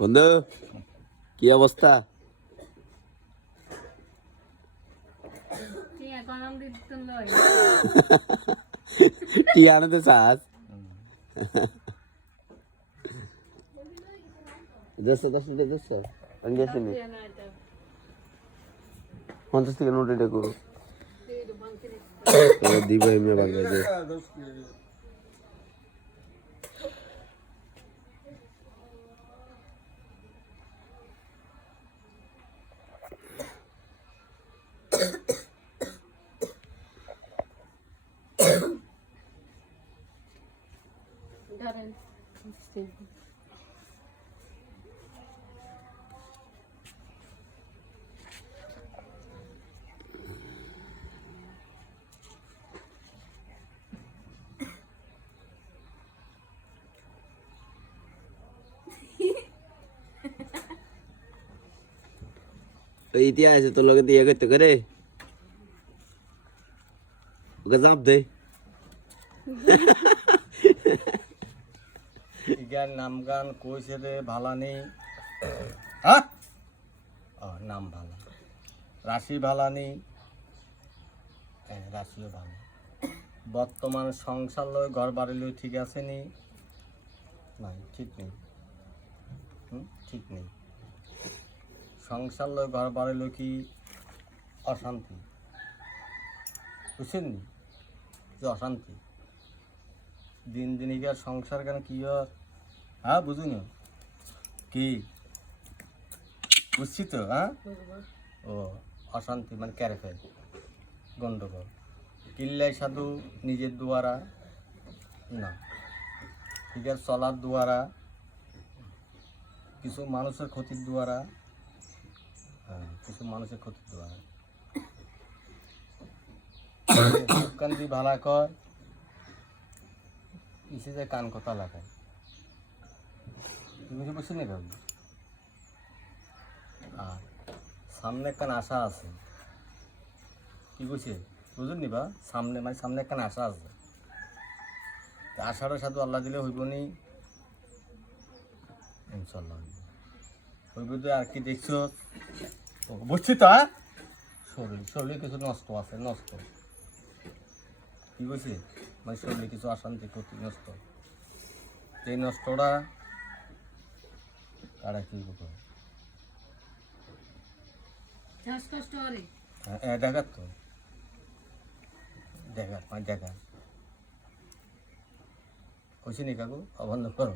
বন্ধু কি অবস্থা? কি আনতে চাস? 50 থেকে নোট এটা করো দিব এমনি বাংলা যে ইতিহাস তোর লগে দিয়ে করতে করে ওকে চাপ দে ইগার নাম গান কইছে রে ভালা নেই হ্যাঁ নাম ভালা রাশি ভালা নেই রাশিও ভালো বর্তমান সংসার লয় ঘর বাড়ি লই ঠিক আছে নি নাই ঠিক নেই ঠিক নেই সংসার লয় ঘর বাড়ি লই কি অশান্তি বুঝছেন নি যে অশান্তি দিন দিন ইগার সংসার কেন কি আর হ্যাঁ বুঝুন কি বুঝছি তো হ্যাঁ ও অশান্তি মানে ক্যারেফেল গন্ডগোল কিল্লাই সাধু নিজের দুয়ারা না ইগার চলার দুয়ারা কিছু মানুষের ক্ষতির দুয়ারা কিছু মানুষের ক্ষতির দুয়ারা কান্দি ভালা কর ইসে যে কান কথা লাগায় তুমি কি বুঝছি না ভাবি আর সামনে একখান আশা আছে কি বুঝছে বুঝুন নি বা সামনে মানে সামনে একখান আশা আছে আশারও সাধু আল্লাহ দিলে হইব নি ইনশাল্লাহ হইব তো আর কি দেখছো বুঝছি তো হ্যাঁ শরীর কিছু নষ্ট আছে নষ্ট কি বুঝছি মানে শরীরে কিছু অশান্তি ক্ষতি নষ্ট এই নষ্টটা তারা কি করে দেখার তো দেখার মানে দেখা হয়েছে নি কাকু অবন্ধ করো